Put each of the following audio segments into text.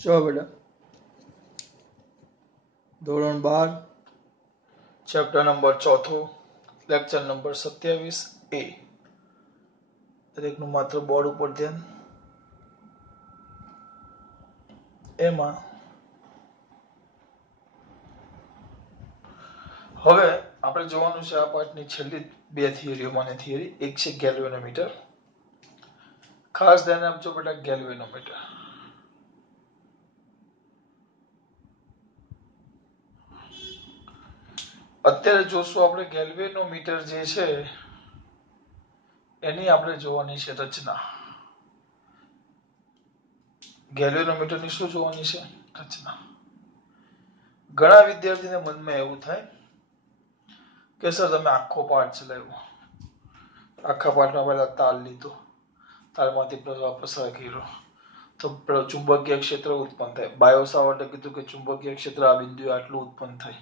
જો બેટા ધોરણ 12 ચેપ્ટર નંબર 4 લેક્ચર નંબર 27 એ દરેકનું માત્ર બોર્ડ ઉપર ધ્યાન. એમાં હવે આપણે જોવાનું છે આ પાઠની છેલ્લી બે થિયરીઓમાંની થિયરી. એક છે ગેલ્વેનોમીટર. ખાસ ધ્યાન આપજો બેટા, ગેલ્વેનોમીટર. અત્યારે જોશું આપણે ગેલ્વેનોમીટર જે છે એની આપણે જોવાની છે રચના. ગેલ્વેનોમીટરની શું જોવાની છે? રચના. ઘણા વિદ્યાર્થીને મનમાં એવું થાય કે સર તમે આખો પાઠ ચલાવ્યો, આખા પાઠમાં પહેલા તાલ લીધો, તાલમાંથી પ્રવાહ પસાર કર્યો તો ચુંબકીય ક્ષેત્ર ઉત્પન્ન થાય. બાયો સાવર્ટે કીધું કે ચુંબકીય ક્ષેત્ર આ બિંદુએ આટલું ઉત્પન્ન થાય,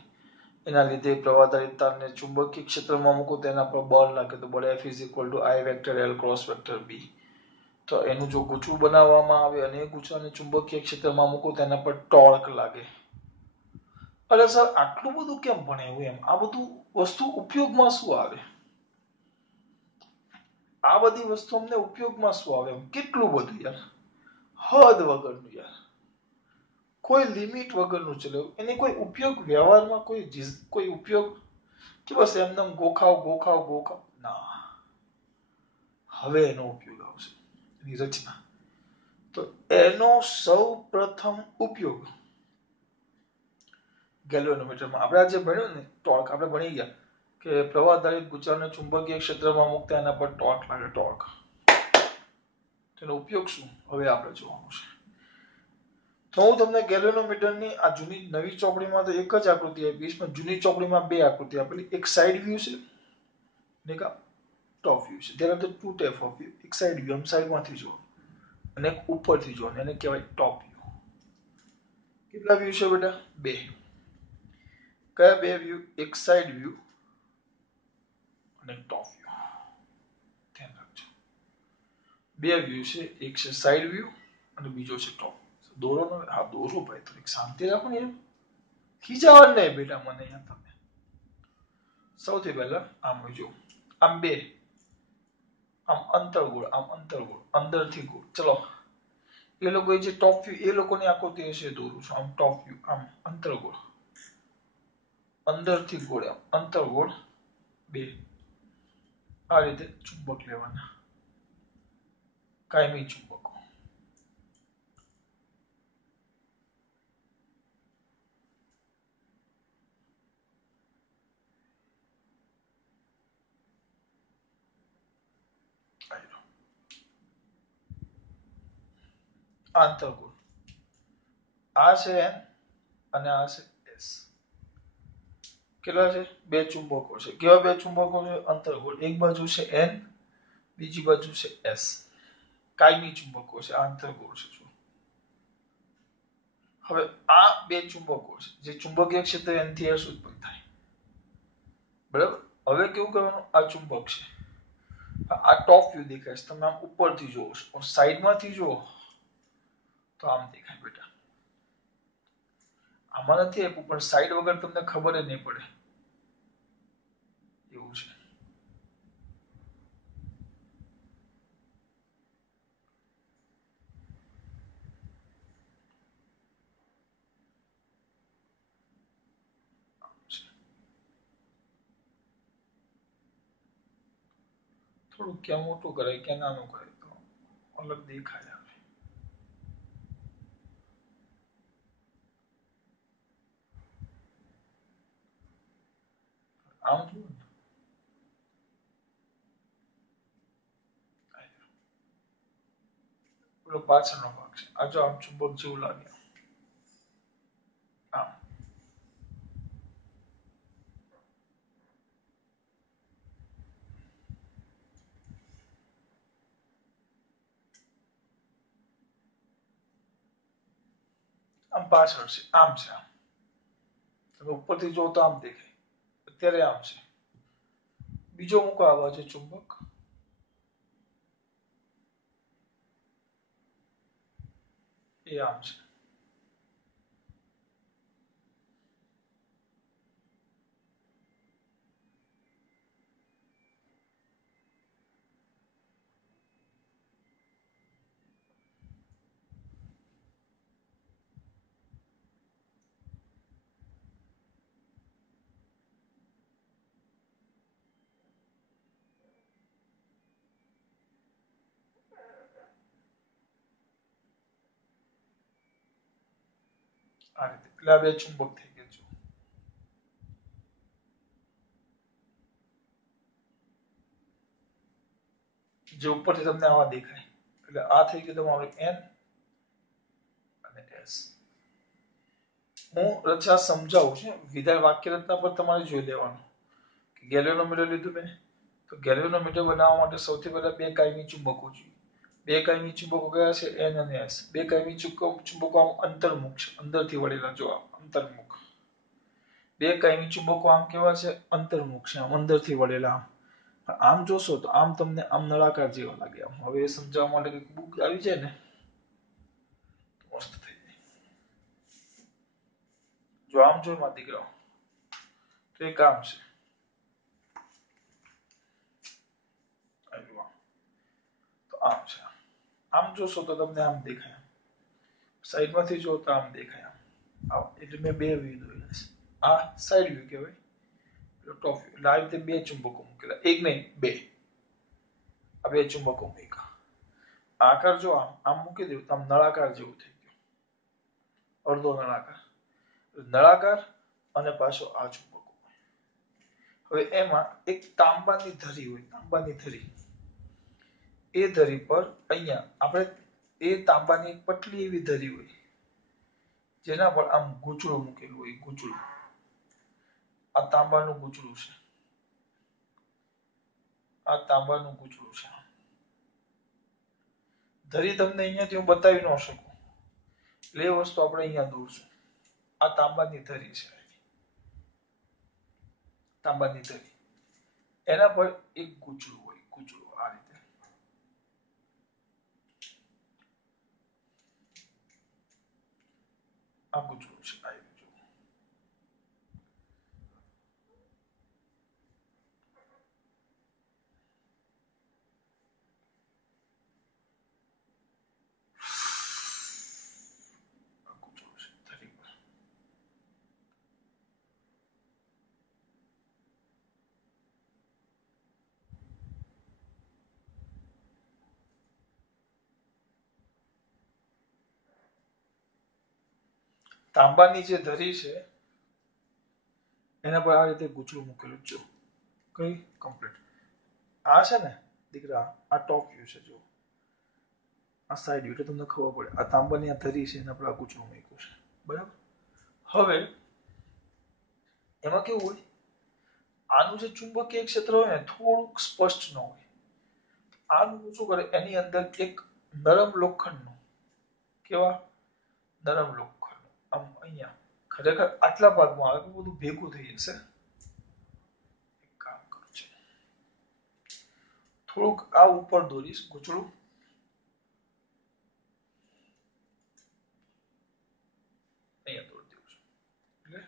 એના લીધે પ્રવાહધારિત તારને ચુંબકીય ક્ષેત્રમાં મૂકો તેના પર બળ લાગે તો બળ F = I vector L cross vector B. તો એનું જો ગૂંચવું બનાવવામાં આવે અને એ ગૂંચવાને ચુંબકીય ક્ષેત્રમાં મૂકો તેના પર ટોર્ક લાગે. અરે સર આટલું બધું કેમ ભણાવ્યું એમ? આ બધું વસ્તુ ઉપયોગમાં શું આવે? આ બધી વસ્તુ અમને ઉપયોગમાં શું આવે એમ? કેટલું બધું યાર, હદ વગરનું યાર, કોઈ લિમિટ વગરનું ચલાવ્યું. એને કોઈ ઉપયોગ વ્યવહારમાં કોઈ ઉપયોગ કે બસ એમને ગોખાવ ના. હવે એનો ઉપયોગ આવશે, એની રચના. તો એનો સૌ પ્રથમ ઉપયોગ ગેલ્વેનોમીટરમાં આપણે આજે ભણ્યું ને ટોર્ક, આપણે ભણી ગયા કે પ્રવાહધારિત ગૂંચવણને ચુંબકીય ક્ષેત્રમાં મૂકતા એના પર ટોર્ક લાગે, ટોર્ક. તેનો ઉપયોગ શું હવે આપણે જોવાનું છે. તો હું તમને ગેલ્વેનોમીટરની આ જૂની નવી ચોપડીમાં તો એક જ આકૃતિ આપીશ, પણ જૂની ચોપડીમાં બે આકૃતિ આપેલી. એક સાઈડ વ્યૂ છે ને એક ટોપ વ્યૂ છે. there are the two type of view. એક સાઈડ વ્યૂ, આમ સાઈડમાંથી જોવાનું, અને એક ઉપરથી જોવાનું, એને કહેવાય ટોપ વ્યૂ. કેટલા વ્યૂ છે બેટા? બે. કયા બે વ્યૂ? એક સાઈડ વ્યૂ અને ટોપ વ્યૂ. ધ્યાન રાખજો, બે વ્યૂ છે, એક છે સાઈડ વ્યૂ અને બીજો છે ટોપ. દોરો નો, હા દોરો ભાઈ, થોડીક શાંતિ રાખો ને, ખીજાવા નહીં બેટા મને અહીંયા તમે. સૌથી પહેલા આમ જો, આમ બે, આમ અંતરગોળ, આમ અંતરગોળ, અંદરથી ગોળ. ચલો, એ લોકો જે ટોપ વ્યૂ, એ લોકોની આકૃતિ હશે દોરું છું. આમ ટોપ વ્યૂ, આમ અંતરગોળ, અંદરથી ગોળ, આમ અંતરગોળ બે. આ રીતે ચુંબક લેવાના, કાયમી ચુંબકો. આંતરગોળ, આ છે N અને આ છે S. કેટલા છે? બે ચુંબકો છે. કેવા બે ચુંબકો છે? અંતરગોળ. એક બાજુ છે N, બીજી બાજુ છે S. કાયમી ચુંબકો છે, આંતરગોળ છે. હવે આ બે ચુંબકો છે, જે ચુંબકીય ક્ષેત્ર N થી S ઉત્પન્ન થાય. બરાબર? હવે કેવું કરવાનું? આ ચુંબક છે, આ ટોપ વ્યૂ દેખાય છે, તમે આમ ઉપરથી જોવો છો. સાઈડમાંથી જુઓ તો આમ દેખાય બેટા. આમાં નથી આપ્યું, પણ સાઈડ વગર તમને ખબર જ નહીં પડે એવું છે. થોડું ક્યાં મોટું કરાય, ક્યાં નાનું કરાય તો અલગ દેખાય આવે. આમ જુઓ ને, પેલો પાછળનો ભાગ છે. આ જો આમ ચુંબક જેવું લાગે, આમ. આમ પાછળ છે, આમ છે. આમ તમે ઉપરથી જો તો આમ દેખાય, અત્યારે આમ છે. બીજો મૂકો આ બાજુ ચુંબક, એ આમ છે. આ રીતે એટલે આ બે ચુંબક થઈ ગયા છે. જે ઉપરથી તમને આવા દેખાય એટલે આ થઈ ગયું તમારું N અને S. હું રચના સમજાવું છું, વિધાય વાક્ય રચના પર તમારે જોઈ લેવાનું. ગેલ્વેનોમીટર લીધું મેં, તો ગેલ્વેનોમીટર બનાવવા માટે સૌથી પહેલા બે કાયમી ચુંબકો જોઈએ. બે કાયમી ચુંબકો કયા છે? N અને S. બે કાયમી ચુંબકો આમ અંતર્મુખ છે, અંદરથી વળેલા. જો અંતર્મુખ. બે કાયમી ચુંબકો આમ કેવા છે? અંતર્મુખ છે, આમ અંદરથી વળેલા. આમ જોશો તો આમ તમને આમ નળાકાર જેવા લાગે. આમ હવે એ સમજાવવા માટે કંઈક બુક આવી જાય ને મસ્ત થઈ જાય. જો આમ જોઈ માં દીકરાઓ તો એ કામ છે. તો આમ છે. આમ જોશો તો તમને આમ દેખાય, સાઈડમાંથી જો તો આમ દેખાય. આમ એટલે મેં બે વ્યૂ દોરેલા છે. આ સાઈડ વ્યૂ કહેવાય, ટોપ વ્યૂ. એટલે આ રીતે બે ચુંબકો મૂકેલા, એક નહીં બે. આ બે ચુંબકો મૂક્યા. આકાર જો આમ આમ મૂકી દઉં તો આમ નળાકાર જેવું થઈ ગયું, અડધો નળાકાર. નળાકાર અને પાછો આ ચુંબકો. હવે એમાં એક તાંબાની ધરી હોય, તાંબાની ધરી. એ ધરી પર અહીંયા આપણે એ તાંબાની પટલી એવી ધરી હોય જેના પર આમ ગૂંચળું મૂકેલું હોય. ગૂંચળું, આ તાંબાનું ગૂંચળું છે. આ તાંબાનું ગૂંચળું છે. ધરી તમને અહીંયાથી હું બતાવી ન શકું એટલે એ વસ્તુ આપણે અહીંયા દોરશું. આ તાંબાની ધરી છે, તાંબાની ધરી. એના પર એક ગૂંચળું હોય, ગૂંચળું આ રીતે. આ ગૂંચળું છે. તાંબાની જે ધરી છે એના પર આ રીતે ગૂંચળું મૂકેલું છે. કઈ કમ્પ્લીટ. આ છે ને દીકરા, આ ટોપ વ્યૂ છે. જો આ સાઈડ વ્યૂ એટલે તમને ખબર પડે. આ તાંબાની આ ધરી છે એના પર આ ગૂંચળું મૂક્યું છે, બરાબર. હવે એમાં કેવું હોય, આનું જે ચુંબકીય ક્ષેત્ર હોય ને થોડુંક સ્પષ્ટ ન હોય. આનું શું કરે, એની અંદર એક નરમ લોખંડનું, કેવા નરમ લોખંડ આમ અહીંયા ખરેખર આટલા ભાગમાં આવે બધું ભેગું થઈ જશે. એક કામ કરું છું, થોડુંક આ ઉપર દોરીશ ગૂંચળું. અહીંયા દોરી દઉં છું એટલે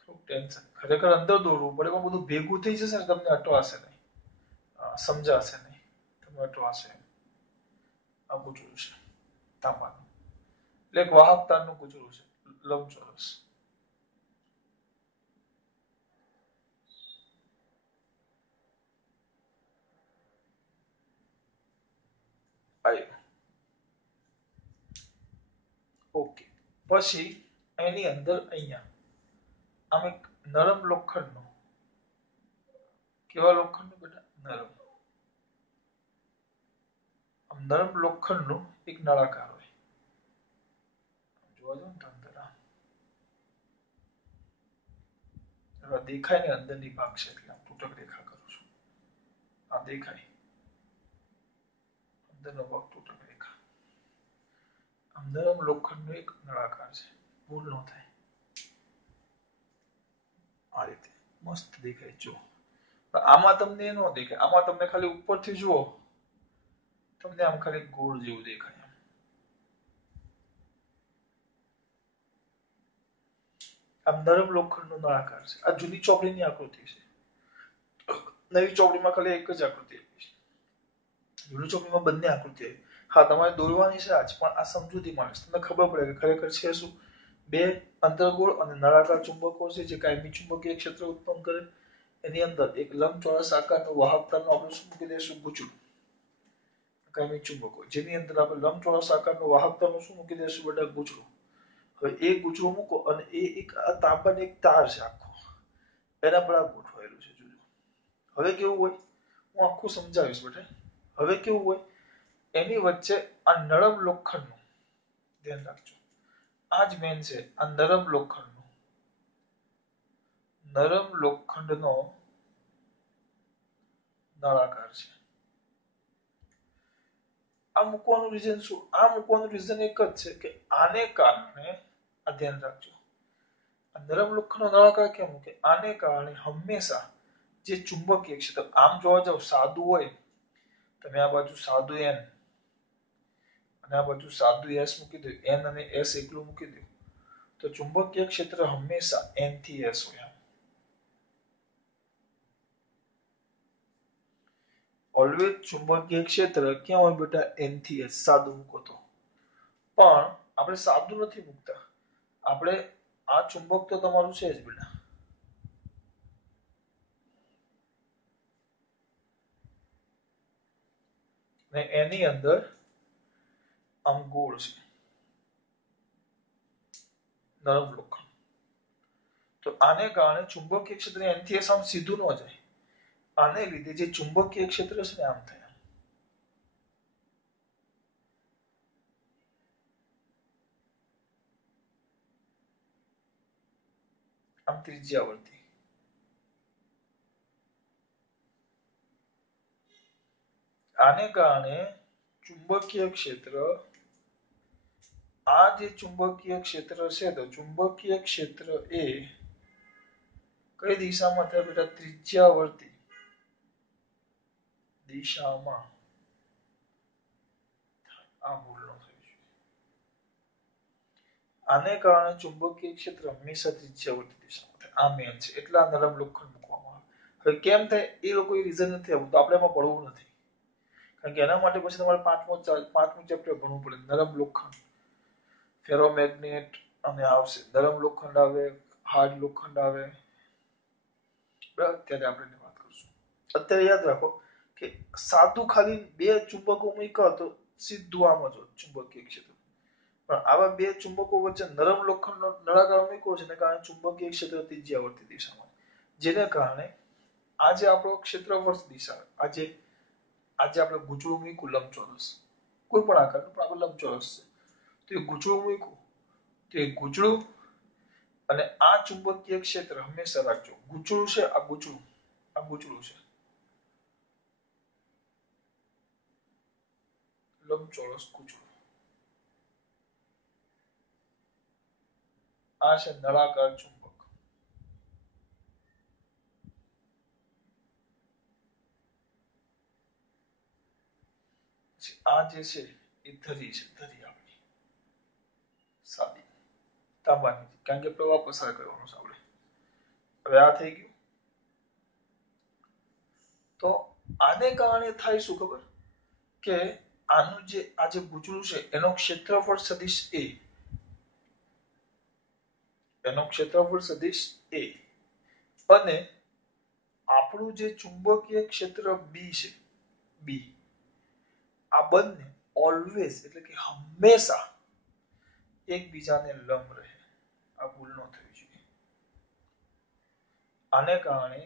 થોડુંક ટેન્શન. ખરેખર અંદર દોરવું પડે પણ બધું ભેગું થઈ જશે ને તમને અટવાશે નહીં, સમજાશે નહીં, તમને અટવાશે. આ ગૂંચળું છે તાંબાનું, એટલે એક વાહક તારનું ગૂંચળું છે, લંબચોરસ. ઓકે. પછી એની અંદર અહીંયા આમ એક નરમ લોખંડનો, કેવા લોખંડનું બેટા? નરમ. આમ નરમ લોખંડનું એક નળાકાર હોય. જોવા દો ને અંદર દેખાય ને અંદરની ભાગ છે એટલે આમ તૂટક રેખા કરું છું. આ દેખાય અંદરનો ભાગ તૂટક રેખા. આમ નરમ લોખંડનો એક નળાકાર છે, ભૂલ ન થાય. આ રીતે મસ્ત દેખાય. જો આમાં તમને ન દેખાય, આમાં તમને ખાલી ઉપરથી જુઓ તમને આમ ખાલી ગોળ જેવું દેખાય. આમ નરમ લોખંડનો નળાકાર છે. આ જૂની ચોકડીની આકૃતિ છે. નવી ચોકડીમાં ખાલી એક જ આકૃતિ આપી છે. જૂની ચોકડીમાં બંને આકૃતિ આવી. હા, તમારે દોરવાની છે આજ, પણ આ સમજૂતી માટે તમને ખબર પડે કે ખરેખર છે શું. બે અંતર્ગોળ અને નળાકાર ચુંબકો છે જે કાયમી ચુંબકીય ક્ષેત્ર ઉત્પન્ન કરે. એની અંદર એક લંબચોરસ આકારનું વાહકતાનું આપણે શું મૂકી દઈશું? ગૂંચળું. કાયમી ચુંબકો જેની અંદર આપણે લંબચોરસ આકારનું વાહકતાનું શું મૂકી દઈશું બેટા? ગૂંચળું. હવે એ ગૂંચળું મૂકો અને એ એક તાંબાનો એક તાર છે આખો, એના પર આ ગોઠવાયેલું છે. જોજો હવે કેવું હોય, હું આખું સમજાવીશ બેટા. હવે કેવું હોય, એની વચ્ચે આ નરમ લોખંડનું, ધ્યાન રાખજો, આ જ મેન છે, આ નરમ લોખંડનો નળાકાર છે. આ મૂકવાનું રીઝન શું? આ મૂકવાનું રીઝન એક જ છે કે આને કારણે, આ ધ્યાન રાખજો, આ નરમ લોખંડનો નળાકાર કેમ મૂકે? આને કારણે હંમેશા જે ચુંબકીય ક્ષેત્ર, આમ જોવા જાવ સાદું હોય, તમે આ બાજુ સાદું એન અને આ બાજુ સાદું એસ મૂકી દો, એન અને એસ એકલું મૂકી દો, તો ચુંબકીય ક્ષેત્ર હંમેશા એન થી એસ હોય. ઓલવેઝ ચુંબકીય ક્ષેત્ર ક્યાં હોય બેટા? એન થી એસ, સાદું મૂકો તો. પણ આપણે સાદું નથી મૂકતા, આપણે આ ચુંબક તો તમારું છે જ બેટા, ને એની અંદર આમ ગોળ છે નરમ લોખંડ. તો આને કારણે ચુંબકીય ક્ષેત્ર એનથી એસ આમ સીધું ન જાય, આને લીધે જે ચુંબકીય ક્ષેત્ર છે ને આમ થાય, આમ ત્રિજ્યાવર્તી. આને કારણે ચુંબકીય ક્ષેત્ર, આ જે ચુંબકીય ક્ષેત્ર છે, તો ચુંબકીય ક્ષેત્ર એ કઈ દિશામાં થાય બેટા? ત્રિજ્યાવર્તી દિશામાં. આ ભૂલ ન થવી જોઈએ. આને કારણે ચુંબકીય ક્ષેત્ર હંમેશા ત્રિજ્યાવર્તી દિશામાં થાય. આ મેન છે, એટલા નરમ લોખંડ મૂકવામાં આવે. હવે કેમ થાય એ લોકો રીઝન નથી આવતું, તો આપણે એમાં પડવું નથી, કારણ કે એના માટે પછી તમારે પાંચમું ચેપ્ટર ભણવું પડે, નરમ લોખંડ, ફેરોમેગ્નેટ અને આવશે, નરમ લોખંડ આવે, હાર્ડ લોખંડ આવે, બરાબર? ત્યારે આપણે વાત કરશું. અત્યારે યાદ રાખો કે સાદું ખાલી બે ચુંબકો મૂક્યા તો સીધું આમ જ ચુંબકીય ક્ષેત્ર, પણ આવા બે ચુંબકો વચ્ચે નરમ લોખંડનો નળાકાર મૂક્યો છે, એને કારણે ચુંબકીય ક્ષેત્ર ત્રિજ્યાવર્તી દિશામાં, જેને કારણે આજે આપણો ક્ષેત્રફળ દિશા, આજે આપણે ગૂંચળું મૂક્યું લંબચોરસ, કોઈ પણ આકારનું, પણ આપણે લંબચોરસ છે, તો એ ગૂંચળું મૂક્યું, તો એ ગૂંચળું અને આ ચુંબકીય ક્ષેત્ર હંમેશા રાખજો, ગૂંચળું છે, આ ગૂંચળું છે, લંબચોરસ ગૂંચળું, આ છે નળાકાર ચુંબક. આ જે છે એ ધરી છે, ધરી આપણી સાદી તાંબાની, કારણ કે પ્રવાહ પસાર કરવાનો છે આપણે. હવે આ થઈ ગયું. તો આને કારણે થાય શું ખબર? કે આનું જે આ જે ગૂંચળું છે એનો ક્ષેત્રફળ સદિશ એ, એનો ક્ષેત્રફળ સદિશ એ, અને આપણું જે ચુંબકીય ક્ષેત્ર બી છે, બી, આ બંને ઓલવેઝ એટલે કે હંમેશા એકબીજાને લંબ રહે. આ ભૂલ ન થવી જોઈએ. આને કારણે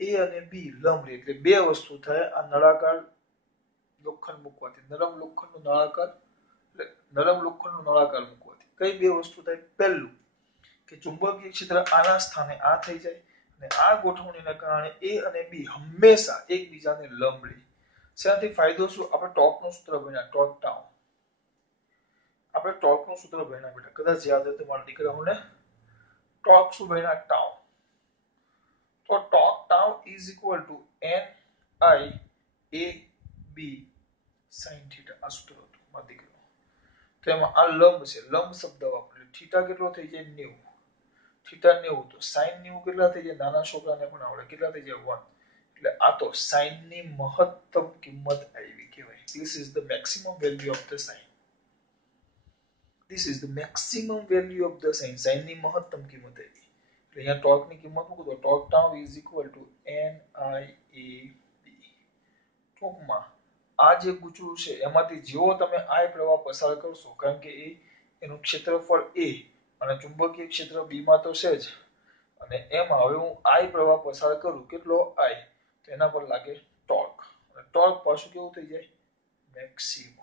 એ અને બી લંબ રહે, એટલે બે વસ્તુ થાય આ નળાકાર લોખંડ મૂકવાથી, નરમ લોખંડનું નળાકાર, નરમ લોખંડનું નળાકાર મૂકવાથી કઈ બે વસ્તુ થાય? પહેલું કે ચુંબકીય ક્ષેત્ર આના સ્થાને આ થઈ જાય, અને આ ગોઠવણીને કારણે એ અને બી હંમેશા એકબીજાને લંબ રહે. શેનાથી ફાયદો શું? આપણે ટોર્કનું સૂત્ર ભણ્યા, ટોર્ક ટાઉ. આપણે ટોર્કનું સૂત્ર ભણ્યા બેટા, કદાચ યાદ હોય તો મારા દીકરાઓને. ટોર્ક શું ભણ્યા? ટાઉ. તો torque tau is equal to N I A B sine theta. આ સૂત્ર હતું મારા દીકરાઓ. તો એમાં આ લંબ છે, લંબ શબ્દ વાપર્યો. થીટા કેટલો થઈ જાય? 90. થીટા 90, તો સાઈન 90 કેટલા થઈ જાય? નાના છોકરાને પણ આવડે, કેટલા થઈ જાય? 1. એટલે આ તો સાઈન ની મહત્તમ કિંમત આવી કહેવાય. This is the maximum value of the sine. This is the maximum value of the sin. Sin ની મહત્તમ કિંમત આવી. એટલે અહીંયા ટોર્કની કિંમત મૂકો તો torque tau is equal two NIAB. ટૂંકમાં આ જે ગૂંચળું છે એમાંથી જેવો તમે I પ્રવાહ પસાર કરશો, કારણ કે એનું ક્ષેત્રફળ A અને ચુંબકીય ક્ષેત્ર બી માં તો છે જ, અને એમાં હવે હું આઈ પ્રવાહ પસાર કરું, કેટલો આઈ, તો એના પર લાગે ટોર્ક. ટોર્ક પાછું કેવું થઈ જાય, મેક્સિમમ.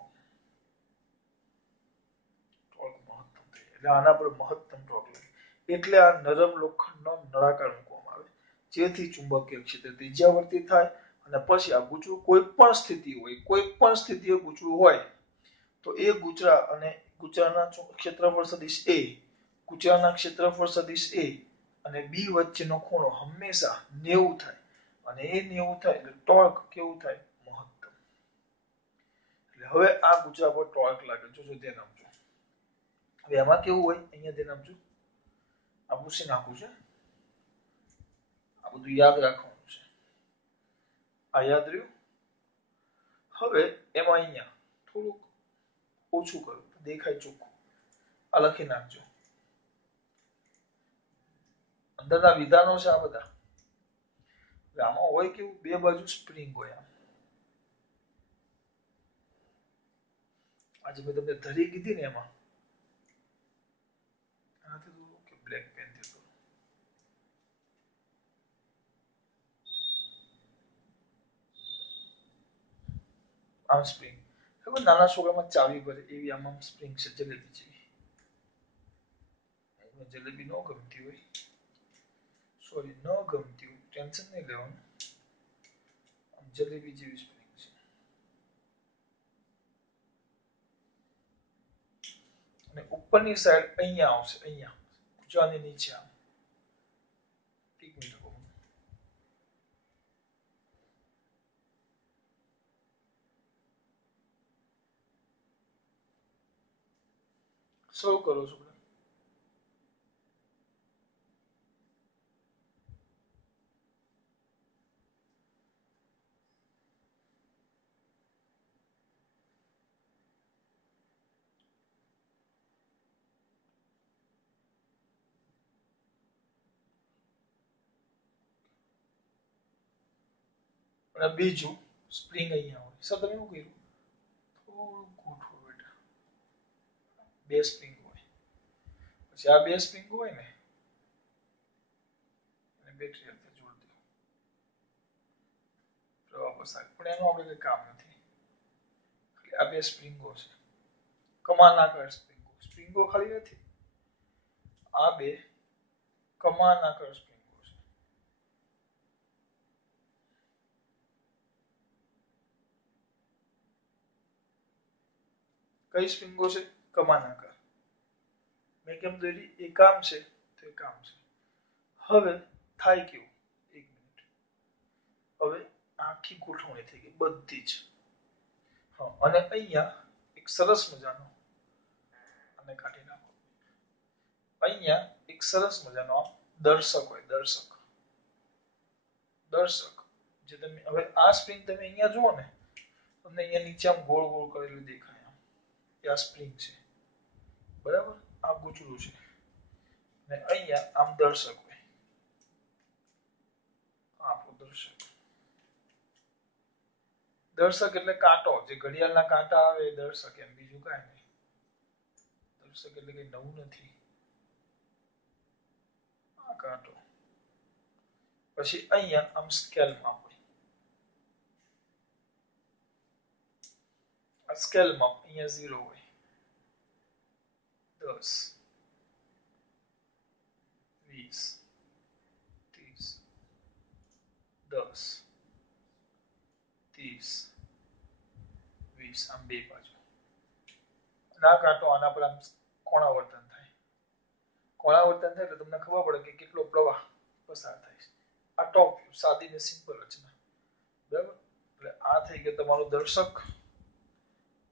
ટોર્ક મહત્તમ થઈ જાય, એટલે આના પર મહત્તમ ટોર્ક લાગે. એટલે આ નરમ લોખંડનો નળાકાર મૂકવામાં આવે, જેથી ચુંબકીય ક્ષેત્ર ત્રિજ્યાવર્તી થાય. અને પછી આ ગૂંચળું કોઈ પણ સ્થિતિ હોય, કોઈ પણ સ્થિતિએ ગૂંચળું હોય, તો એ ગૂંચળા અને ગૂંચળાના ક્ષેત્રફળ સદિશ એ, ગૂંચળાના ક્ષેત્રફળ સદિશ એ અને બી વચ્ચેનો ખૂણો હંમેશા 90 થાય. અને એ 90 થાય એટલે ટોર્ક કેવું થાય, મહત્તમ. એટલે હવે આ ગૂંચળા પર ટોર્ક લાગે, જોજો ધ્યાન આપજો. હવે એમાં કેવું હોય, અહીંયા ધ્યાન આપજો, આ પૂછી નાખું છે, આ બધું યાદ રાખવાનું છે. આ યાદ રહ્યું. હવે એમાં અહીંયા થોડુંક ઓછું કરું, દેખાય ચોખ્ખું. આ લખી નાખજો. અંદરના વિધાનો છે આ બધા. આમાં હોય કેવું, બે બાજુ સ્પ્રિંગ હોય. આજે મેં તમને ધરી કીધી ને એમાં, આનાથી દોરો કે બ્લેક પેન થી દોરો. આમ સ્પ્રિંગ, ખબર નાના છોકરામાં ચાવી ભરે એવી આમાં સ્પ્રિંગ છે, જલેબી જેવી. જલેબી ન ગમતી હોય, સોરી, ન ગમતી હોય, ટેન્શન નહીં લેવાનું. જલેબી જેવી સ્પ્રિંગ છે. અને ઉપરની સાઈડ અહીંયા આવશે, અહીંયા ગૂંચળાની નીચે આમ. એક મિનિટ કહું, શરૂ કરો છો. અને બીજું સ્પ્રિંગ અહીંયા હોય. સર તમે શું કર્યું, થોડું ગોઠવો બેટા. બે સ્પ્રિંગ હોય, પછી આ બે સ્પ્રિંગ હોય ને એને બેટરી સાથે જોડી દો, પ્રવાહ પસાર. પણ એનું આપણે કંઈ કામ નથી. આ બે સ્પ્રિંગો છે, કમાન આકાર સ્પ્રિંગો. સ્પ્રિંગો ખાલી નથી, આ બે કમાન આકાર સ્પ્રિંગો છે. કઈ સ્પ્રિંગો છે, કમાન આકાર. મેં કેમ દોરી, એ કામ છે તો એ કામ છે. હવે થાય કેવું, એક મિનિટ. હવે આખી ગોઠવણી થઈ ગઈ બધી જ. હા, અને અહીંયા એક સરસ મજાનો, અને કાઢી નાખો. અહીંયા એક સરસ મજાનો દર્શક હોય, દર્શક. દર્શક જે તમે હવે આ સ્પ્રિંગ તમે અહીંયા જુઓ ને, તમને અહીંયા નીચે આમ ગોળ ગોળ કરેલું દેખાય. આ સ્પ્રિંગ છે, બરાબર. આ ગૂંચળું છે, અને અહીંયા આમ દર્શક હોય. આપણું દર્શક. દર્શક એટલે કાંટો, જે ઘડિયાળના કાંટા આવે એ દર્શક, એમ બીજું કાંઈ નહીં. દર્શક એટલે કઈ નવું નથી. આ કાંટો. પછી અહીંયા આમ સ્કેલ માપ હોય. આ સ્કેલ માપ અહીંયા 0 હોય, 10, 20, 30, 10, 30, 20, આમ બે બાજુ. આ કાંટો આના પર આમ કોણાવર્તન થાય. કોણાવર્તન થાય એટલે તમને ખબર પડે કે કેટલો પ્રવાહ પસાર થાય છે. આ ટોપ વ્યૂ, સાદી ને સિમ્પલ રચના, બરાબર. એટલે આ થઈ ગયો તમારું દર્શક.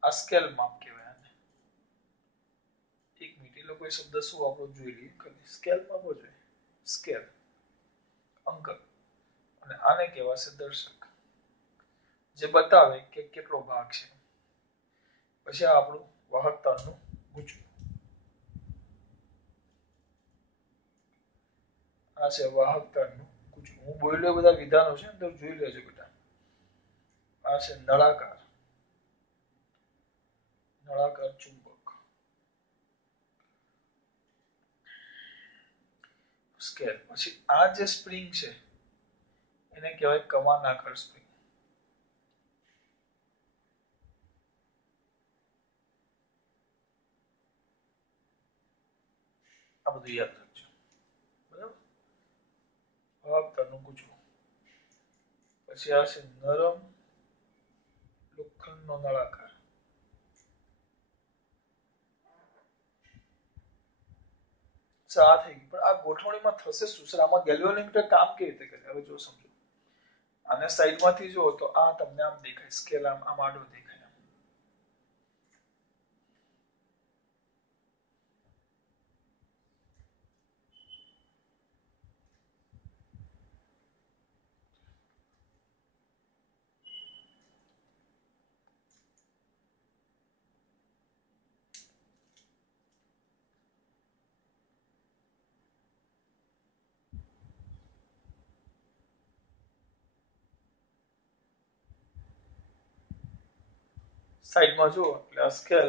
આ સ્કેલ માપ કહેવાય આને. એક મિનિટ, એ લોકો શબ્દ શું આપણો જોઈ લઈએ. સ્કેલ માપ જોઈએ, સ્કેલ, અંક. અને આને કહેવાશે દર્શક, જે બતાવે કે કેટલો ભાગ છે. પછી આ આપણું વાહકતાનું ગૂંચળું. આ છે વાહકતાનું ગૂંચળું. હું બોલ્યો બધા વિધાનો છે, અંદર જોઈ લેજો બેટા. આ છે નળાકાર, નળાકાર ચુંબક. સ્કેલ. પછી આ જે સ્પ્રિંગ છે એને કહેવાય કમાન આકાર સ્પ્રિંગ. આ બધું યાદ રાખજો. બરાબર. વાહકતાનું ગુજરું. પછી આવશે નરમ લોખંડનો નળાકાર. આ થઈ ગયું. પણ આ ગોઠવણીમાં થશે શું સર? આમાં ગેલ્વેનોમીટર કામ કેવી રીતે કરે? હવે જો સમજો. આને સાઈડમાંથી જુઓ તો આ તમને આમ દેખાય, સ્કેલ આમ આડો દેખાય. સાઈડમાં જુઓ એટલે આ સ્કેલ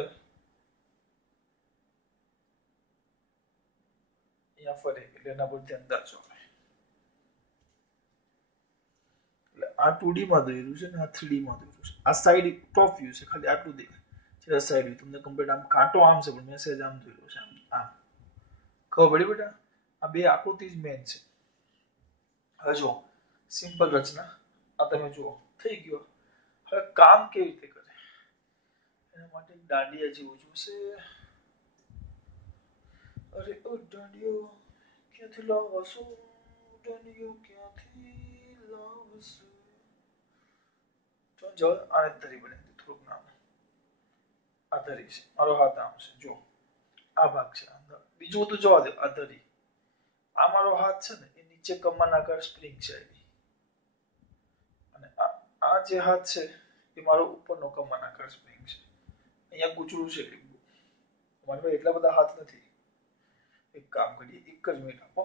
અહીંયા ફરે એટલે એના પરથી અંદાજ આવે. એટલે આ 2D માં દોર્યું છે ને આ 3D માં દોર્યું છે. આ સાઈડ ટોપ વ્યૂ છે, ખાલી આટલું દેખાય છે. સાઈડ વ્યૂ તમને કમ્પ્લીટ આમ કાંટો આમ છે પણ મેસેજ આમ દોર્યો છે આમ. ખબર પડી બેટા? આ બે આકૃતિ જ મેન છે. હવે જુઓ સિમ્પલ રચના આ તમે જુઓ થઈ ગયો. હવે કામ કેવી રીતે કરે એના માટે દાંડિયા જેવું જોશે. અરે ઓ દાંડિયો ક્યાંથી લાવશું, દાંડિયો ક્યાંથી લાવશું. જો આને ધરી બને થોડુંક નામ આ ધરી છે, મારો હાથ આમ છે. જો આ ભાગ છે અંદર, બીજું બધું જોવા દે. આ ધરી, આ મારો હાથ છે ને એ નીચે કમાન આકાર સ્પ્રિંગ છે અને આ જે હાથ છે એ મારો ઉપરનો કમાન આકાર સ્પ્રિંગ છે. અહીંયા ગુચડું છે. મારી પાસે એટલા બધા હાથ નથી. એક કામ કરીએ, એક જ મિનિટ આપો.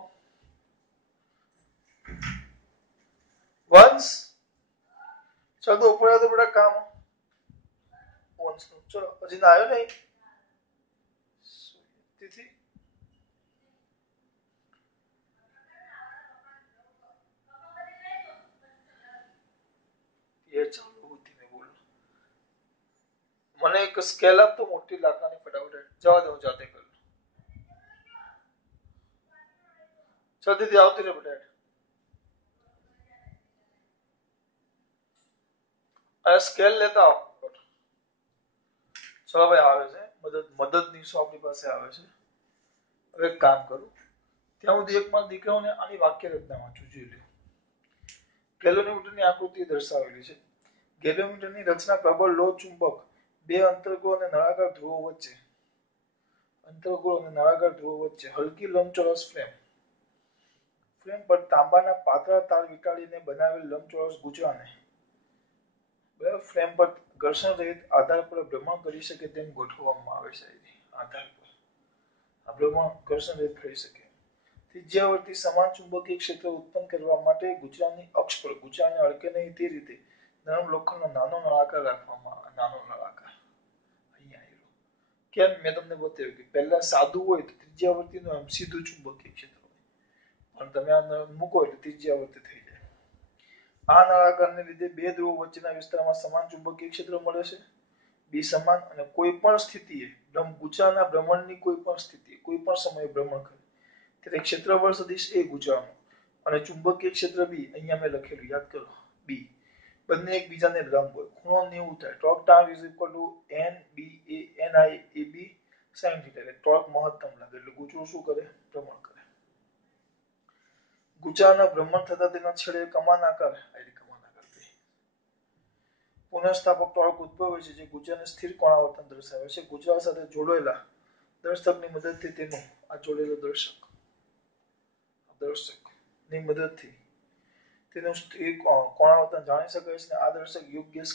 વંશ ચાલ તો ઉપર તો બડા કામ વંશ નું. ચલો હજી ના આવ્યો નહીં તિથિ. એ ચાલુ હતી મેં બોલ. મને એક સ્કેલ આપતો મોટી લાકડાની, ફટાફટ જવા દે હું જાતે કરું. ચાલ દીદી આવતી રે બેટા. આ સ્કેલ લેતા આવો. ચલો ભાઈ આવે છે મદદનીશો આપણી પાસે આવે છે. હવે એક કામ કરું ત્યાં સુધી એક મારા દીકરાઓને આની વાક્ય રચના વાંચું જોઈ લે. ગેલ્વેનોમીટરની આકૃતિ દર્શાવેલી છે. ગેલ્વેનોમીટરની રચના પ્રબળ લોહ ચુંબક, બે અંતર્ગોળ અને નળાકાર ધ્રુવો વચ્ચે, હલકી લંબચોરસ ફ્રેમ પર તાંબાના પાતળા તાર વીંટાળીને બનાવેલ લંબચોરસ ગુચરાને ફ્રેમ પર ઘર્ષણ રહિત આધાર પર ભ્રમણ કરી શકે તેમ ગોઠવવામાં આવે છે. આધાર પર આ ભ્રમણ ઘર્ષણ રહિત થઈ શકે. ત્રિજ્યાવર્તી સમાન ચુંબકીય ક્ષેત્ર ઉત્પન્ન કરવા માટે ગુજરાતની અક્ષ પર ગુચરાને અડકે નહીં તે રીતે નરમ લોખંડનો નાનો નળાકાર રાખવામાં આવે. નાનો નળાકાર અહીંયા આવેલો. કેમ મેં તમને બતાવ્યું કે પહેલા સાદું હોય તો ત્રિજ્યાવર્તીનું આમ સીધું ચુંબકીય ક્ષેત્ર હોય, પણ તમે આ મૂકો એટલે ત્રિજ્યાવર્તી થઈ જાય. આ નળાકારને લીધે બે ધ્રુવો વચ્ચેના વિસ્તારમાં સમાન ચુંબકીય ક્ષેત્ર મળે છે. બી સમાન અને કોઈ પણ સ્થિતિએ ગુચરાના ભ્રમણની કોઈ પણ સ્થિતિએ કોઈ પણ સમયે ભ્રમણ કરે ત્યારે ક્ષેત્રફળ સદિશ એ ગુચરાનો અને ચુંબકીય ક્ષેત્ર બી અહીંયા મેં લખેલું યાદ કરો બી, બંને એકબીજાને લંબ હોય. ખૂણો 90 થાય. Torque town is equal two n b a n i a b sin θ. એટલે ટોર્ક મહત્તમ લાગે એટલે ગુચરું શું કરે? ભ્રમણ કરે. ગુચરાના ભ્રમણ થતા તેના છેડે કમાન આકાર પુનઃસ્થાપક ટોર્ક ઉદ્ભવે છે જે ગુચરાને સ્થિર કોણાવર્તન દર્શાવે છે. ગુચરા સાથે જોડાયેલા દર્શકની મદદથી તેનું આ જોડેલો દર્શકની મદદથી તેનું સ્થિર કોણાવર્તન જાણી શકાય છે. આ દર્શક યોગ્ય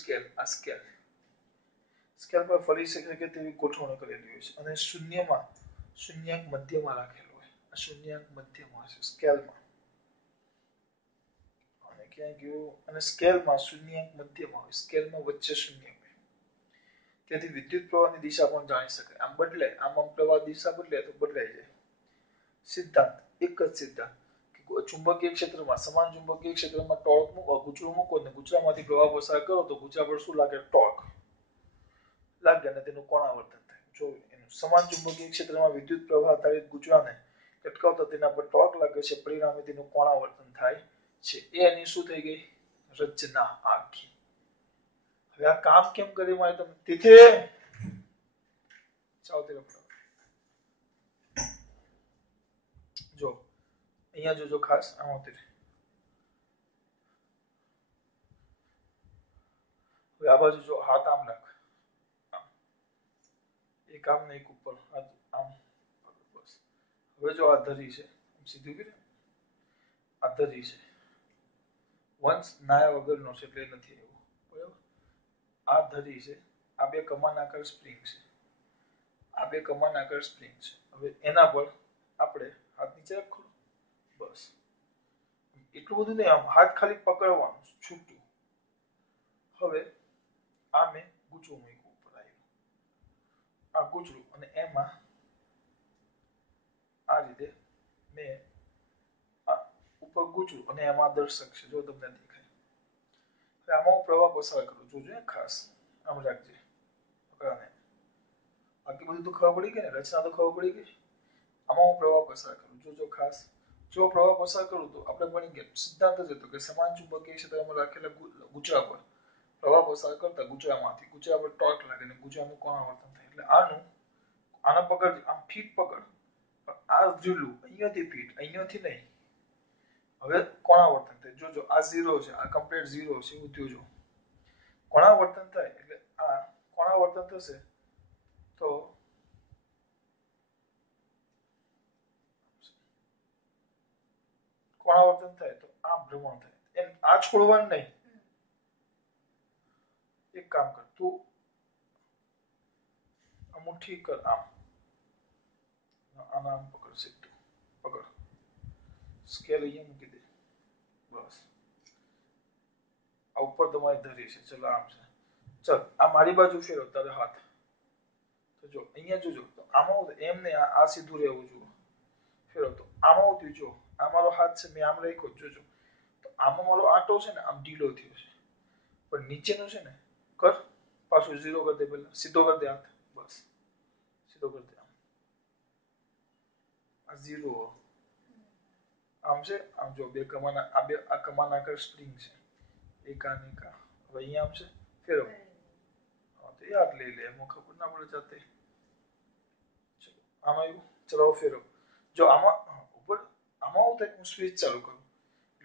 સ્કેલ પર ફરી શકે તેવી ગોઠવણી કરેલી હોય છે અને શૂન્યાંક મધ્યમાં રાખેલો હોય. આ શૂન્યાંક મધ્યમાં છે સ્કેલમાં. ક્યાં ગયું? અને સ્કેલમાં શૂન્યાંક મધ્યમાં હોય. સ્કેલમાં વચ્ચે શૂન્યાંક હોય. તેથી વિદ્યુત પ્રવાહની દિશા પણ જાણી શકાય. આમ બદલે આમ પ્રવાહ દિશા બદલે તો બદલાઈ જાય. સિદ્ધાંત એક જ સિદ્ધાંત. ચુંબકીય ક્ષેત્રમાં સમાન ચુંબકીય ક્ષેત્રમાં ટોર્ક મૂકો, ગુચડું મૂકો ને ગુચડામાંથી પ્રવાહ પસાર કરો તો ગુચડા પર શું લાગે? ટોર્ક લાગે અને તેનું કોણાવર્તન થાય. જો એનું સમાન ચુંબકીય ક્ષેત્રમાં વિદ્યુત પ્રવાહ આધારિત ગુચડાને અટકાવતા તેના પર ટોર્ક લાગે છે, પરિણામે તેનું કોણાવર્તન થાય છે. એ એની શું થઈ ગઈ? રચના આખી. હવે આ કામ કેમ કરી મારે તમે તિથે ચાલો તરફ જો અહીંયા જોજો ખાસ આમાં હવે આ બાજુ જો હાથ આમ રાખ, એક આમ ને એક ઉપર આમ. બસ હવે જો આ ધરી છે સીધું કરી, આ ધરી છે વંશ નાયા વગરનો છે એટલે નથી એવું, બરાબર. આ ધરી છે, આ બે કમાન આકાર સ્પ્રિંગ છે, આ બે કમાન આકાર સ્પ્રિંગ છે. હવે એના પર આપણે હાથ નીચે રાખો, બસ એટલું બધું નહીં, આમ હાથ ખાલી પકડવાનું છૂટું. હવે આ મેં ગૂંચવું મૂક્યું ઉપર આવ્યું, આ ગૂંચડું અને એમાં આ રીતે મેં ઉપર ગૂંચડું અને એમાં દર્શક છે જો તમને દેખાય. આમાં હું પ્રવાહ પસાર કરું, જોજો ખાસ આમ રાખજે પકડાને. બાકી બધું તો ખબર પડી ગઈ ને, રચના તો ખબર પડી ગઈ. આમાં હું પ્રવાહ પસાર કરું, જોજો ખાસ. જો પ્રવાહ પસાર કરું તો આપણે ભણી ગયા સિદ્ધાંત જ હતો કે સમાન ચુંબકીય ક્ષેત્રમાં રાખેલા ગુચડા પર પ્રવાહ પસાર કરતા ગુચડામાંથી ગુચડા પર ટોર્ક લાગે અને ગુચડાનું કોણાવર્તન થાય. એટલે આના પકડ, આમ ફીટ પકડ, આ ઝીલું અહીંયાથી ફીટ, અહીંયાથી નહીં. હવે કોણાવર્તન થાય, જોજો આ 0 છે, આ કમ્પ્લીટ 0 છે, એવું થયું. જો કોણાવર્તન થાય એટલે આ કોણાવર્તન થશે તો કોણાવર્તન થાય તો આ ભ્રમણ થાય. એમ આ છોડવાનું નહીં. એક કામ કર તું, આ મુઠ્ઠી કર આમ, આના આમ પકડ, સીધું પકડ, સ્કેલ અહીંયા મૂકી દે, બસ. આ ઉપર તમારી ધરી છે, ચલો આમ છે. ચલ આ મારી બાજુ ફેરવ તારે હાથ, તો જો અહીંયા જોજો તો આમાં એમ ને આ સીધું રહેવું જોઈએ. ફેરવ તો આમાં ઉઠ્યું, જો આ મારો હાથ છે, મેં આમ રાખ્યો, જોજો તો આમાં મારો આટો છે ને આમ ઢીલો થયો છે, પણ નીચેનું છે ને કર પાછું 0 કરી દે, પેલા સીધો કરી દે હાથ, બસ સીધો કરી દે. આ 0 આમ છે, આમ જો બે કમાન, આ કમાન આકાર સ્પ્રિંગ છે, એક આ ને એક આ. હવે અહીંયા આમ છે, ફેરવ. તો યાદ લઈ લે, એમાં ખબર ના પડે જાતે. ચલો આમાં આવ્યું, ચલો ફેરવ. જો આમાં ઉપર આમાં હું થાય, હું સ્વિચ ચાલુ કરું,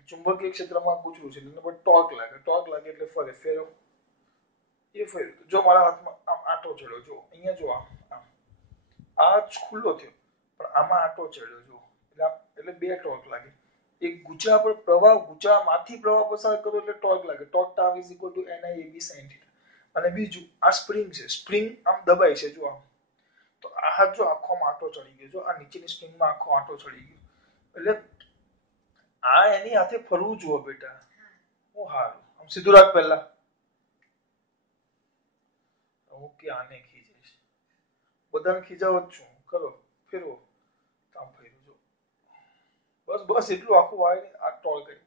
ચુંબકીય ક્ષેત્રમાં ગુચડું છે એટલે પર ટોર્ક લાગે, ટોર્ક લાગે એટલે ફરે, ફેરવ. એ ફેરવ. જો મારા હાથમાં આમ આટો ચડ્યો, જો અહીંયા જો આમ આ જ ખુલ્લો થયો પણ આમાં આટો ચડ્યો, જો એટલે બે ટોર્ક લાગે. એક ગુચડા પર પ્રવાહ, ગુચડામાંથી પ્રવાહ પસાર કરો એટલે ટોર્ક લાગે, torque tau is equal two NIAB sin θ. અને બીજું આ સ્પ્રિંગ છે, સ્પ્રિંગ આમ દબાય છે, જો આમ, તો આ હાથ જો આખો આટો ચડી ગયો, જો આ નીચેની સ્પ્રિંગમાં આખો આટો ચડી ગયો, એટલે આ એની હાથે ફરવું જોઈએ બેટા. હું હારું આમ સીધું રાખ પહેલા, હું કે આને ખીજઈશ, બધાને ખીજાવ જ છું, કરો ફેરવો, આમ ફેરવું, જો બસ બસ એટલું આખું વાય આ ટોર્ક કર્યું.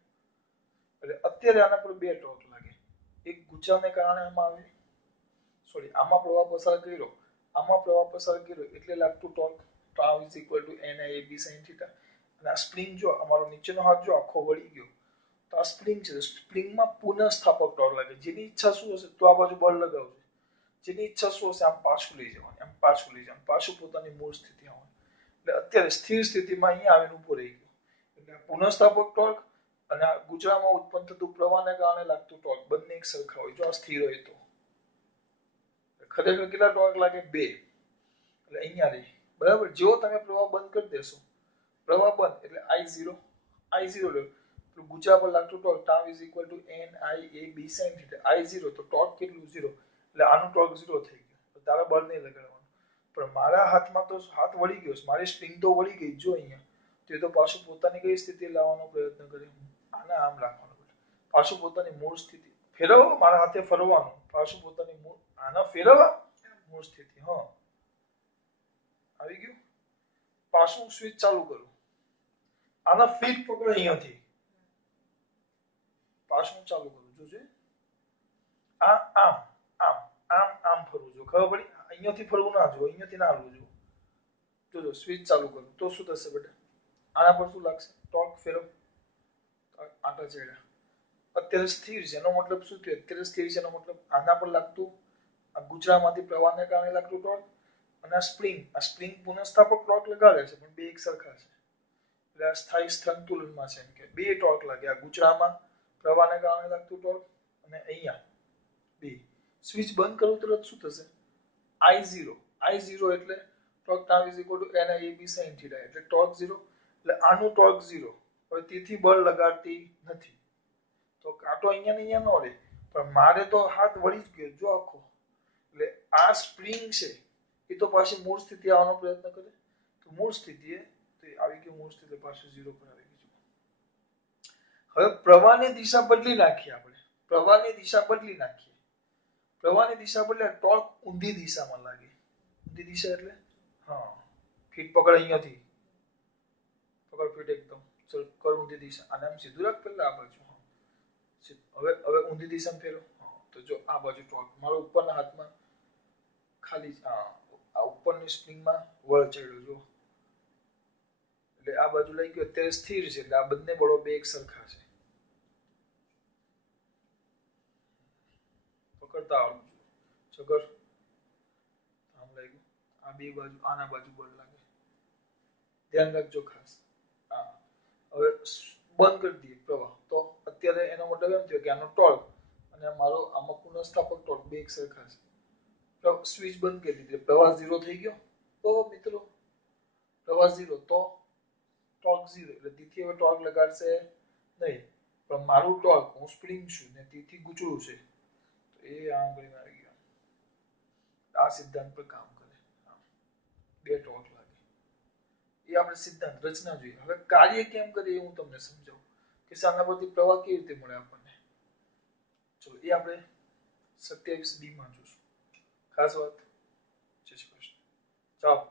એટલે અત્યારે આના પર બે ટોર્ક લાગે, એક ગુચ્ચાને કારણે આમાં આવે, સોરી આમાં પ્રવાહ પસાર કર્યો, આમાં પ્રવાહ પસાર કર્યો એટલે લાગતું torque tau is equal two NIAB sin θ. અને આ સ્પ્રિંગ જો અમારો નીચેનો હાથ જો આખો વળી ગયો, તો આ સ્પ્રિંગ છે, સ્પ્રિંગમાં પુનઃસ્થાપક ટોર્ક લાગે. જેની ઈચ્છા શું હશે તો આ બાજુ બળ લગાવજો, જેની ઈચ્છા શું હશે આમ પાછું લઈ જવાનું, આમ પાછું લઈ જવાનું, પાછું પોતાની મૂળ સ્થિતિ આવે. એટલે અત્યારે સ્થિર સ્થિતિમાં અહીંયા આવીને ઉભો રહી ગયો. એટલે પુનઃસ્થાપક ટોર્ક અને આ ગુચડામાં ઉત્પન્ન થતું પ્રવાહને કારણે લાગતું ટોર્ક બંને એક સરખા હોય, જો આ સ્થિર હોય તો. ખરેખર કેટલા ટોર્ક લાગે? 2. એટલે અહીંયા રહી, બરાબર. જો તમે પ્રવાહ બંધ કરી દેશો, પ્રવાહ બંધ એટલે I0 લો, તો ગુચડા પર લાગતું torque tau is equal two NIAB sin θ. I0 તો ટોર્ક કેટલું? 0. એટલે આનું ટોર્ક 0 થઈ ગયું, તારા બળ નહીં લગાડવાનું. પણ મારા હાથમાં તો હાથ વળી ગયો છે, મારી સ્પ્રિંગ તો વળી ગઈ, જો અહીંયા તો એ તો પાછું પોતાની કઈ સ્થિતિ લાવવાનો પ્રયત્ન કરે, આને આમ રાખવાનું, પાછું પોતાની મૂળ સ્થિતિ ફેરવો, મારા હાથે ફરવાનું, પાછું પોતાની મૂળ, આના ફેરવવા મૂળ સ્થિતિ. હા આવી ગયું. પાછું સ્વિચ ચાલુ કરું, આના ફીટ પકડ અહીંયાથી પાછું ચાલુ કરું જોજે આ આમ આમ આમ આમ ફરવું જો ખબર પડી અહીંયાથી ફરવું ના જો અહીંયાથી ના હાલવું જો જોજો સ્વિચ ચાલુ કરું તો શું થશે બેટા આના પર શું લાગશે ટોર્ક ફેરવ આટા ચડ્યા અત્યારે સ્થિર છે એનો મતલબ શું થયો અત્યારે સ્થિર છે એનો મતલબ આના પર લાગતું આ ગુજરામાંથી પ્રવાહને કારણે લાગતું ટોર્ક અને આ સ્પ્રિંગ પુનઃસ્થાપક ટોર્ક લગાડે છે પણ બે એક સરખા છે એટલે આ સ્થાયી સંતુલનમાં છે એમ કે બે ટોર્ક લાગે આ ગુજરામાં પ્રવાહને કારણે લાગતું ટોર્ક અને અહીંયા બે સ્વિચ બંધ કરું તરત શું થશે I0 એટલે torque tau is equal two NIAB sin θ એટલે ટોર્ક 0 એટલે આનું ટોર્ક 0 હવે તેથી બળ લગાડતી નથી તો કાંટો અહીંયા ને અહીંયા ન રહે પણ મારે તો હાથ વળી જ ગયો જો આખો એટલે આ સ્પ્રિંગ છે એ તો પાછી મૂળ સ્થિતિ આવવાનો પ્રયત્ન કરે તો મૂળ સ્થિતિએ તો આવી ગયું મૂળ સ્થિતિ પાછું 0 પર આવી ગયું હવે પ્રવાહની દિશા બદલી નાખીએ આપણે પ્રવાહની દિશા બદલી ટોર્ક ઊંધી દિશામાં લાગે ઊંધી દિશા એટલે હા ફીટ પકડ અહીંયાથી પકડ ફીટ એકદમ ચલ કર ઊંધી દિશા આને આમ સીધું રાખ પેલા આ બાજુ હવે ઊંધી દિશામાં ફેરો તો જો આ બાજુ ટોર્ક મારો ઉપરના હાથમાં ખાલી આ ઉપરની સ્પ્રિંગમાં વળ ચડ્યો જો એટલે આ બાજુ લઈ ગયો અત્યારે સ્થિર છે એટલે આ બંને બળો બે એક સરખા છે પકડતા આવડવું જોઈએ ચકર આમ લાગ્યું આ બે બાજુ આના બાજુ બળ લાગે ધ્યાન રાખજો ખાસ હવે બંધ કરી દઈએ પ્રવાહ તો અત્યારે એનો મતલબ એમ થયો કે આનો ટોર્ક અને મારો આમાં પુનઃસ્થાપક ટોર્ક બે એક સરખા છે સ્વિચ બંધ કરી દીધી પ્રવાહ 0 થઈ ગયો તો મિત્રો પ્રવાહ 0 તો ટોર્ક 0 એટલે તેથી હવે ટોર્ક લગાડશે નહીં પણ મારું ટોર્ક હું સ્પ્રિંગ છું ને તેથી ગુચડું છે તો એ આમ કરીને આવી ગયો આ સિદ્ધાંત પર કામ કરે બે ટોર્ક લાગે એ આપણે સિદ્ધાંત રચના જોઈએ હવે કાર્ય કેમ કરીએ હું તમને સમજાવું કે આના પરથી પ્રવાહ કેવી રીતે મળે આપણને ચલો એ આપણે 27B માં જોશું ખાસ વાત જય શ્રી કૃષ્ણ ચાલો